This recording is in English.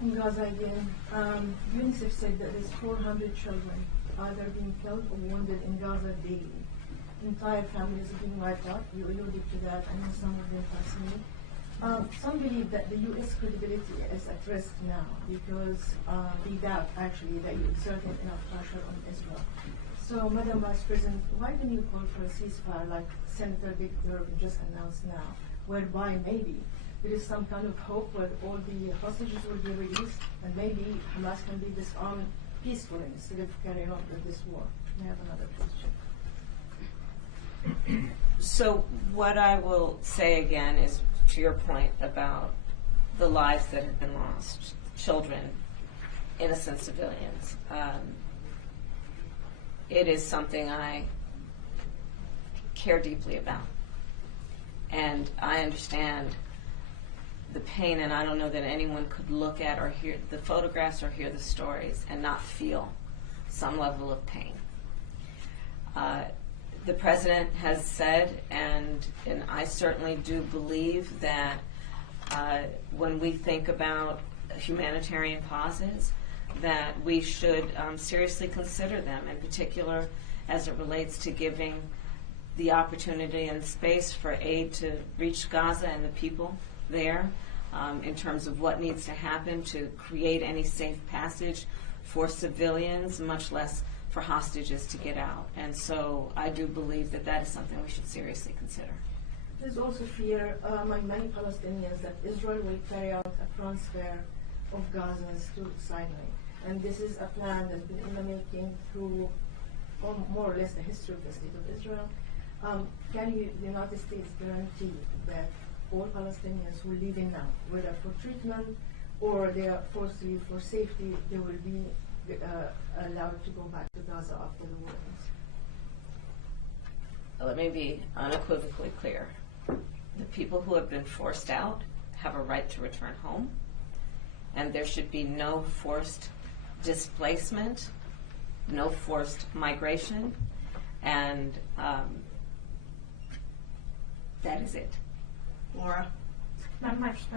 In Gaza again, UNICEF said that there's 400 children either being killed or wounded in Gaza daily. Entire families are being wiped out. You alluded to that. I know some of them personally. Some believe that the U.S. credibility is at risk now because they doubt actually that you exerted enough pressure on Israel. So, Madam Vice President, why didn't you call for a ceasefire like Senator Dick Durbin just announced now, whereby maybe there is some kind of hope where all the hostages will be released and maybe Hamas can be disarmed peacefully instead of carrying on with this war? I have another question. So what I will say again is to your point about the lives that have been lost, children, innocent civilians. It is something I care deeply about. And I understand the pain, and I don't know that anyone could look at or hear the photographs or hear the stories and not feel some level of pain. The President has said, and I certainly do believe that when we think about humanitarian pauses, that we should seriously consider them, in particular as it relates to giving the opportunity and space for aid to reach Gaza and the people there, in terms of what needs to happen to create any safe passage for civilians, much less for hostages to get out. And so I do believe that that is something we should seriously consider. There's also fear among many Palestinians that Israel will carry out a transfer of Gazans to Sinai. And this is a plan that's been in the making through more or less the history of the State of Israel. Can the United States guarantee that all Palestinians who live in now, whether for treatment or they are forced to leave for safety, they will be allowed to go back to Gaza after the war ends? Let me be unequivocally clear. The people who have been forced out have a right to return home, and there should be no forced displacement, no forced migration, and that is it. Laura? Not much.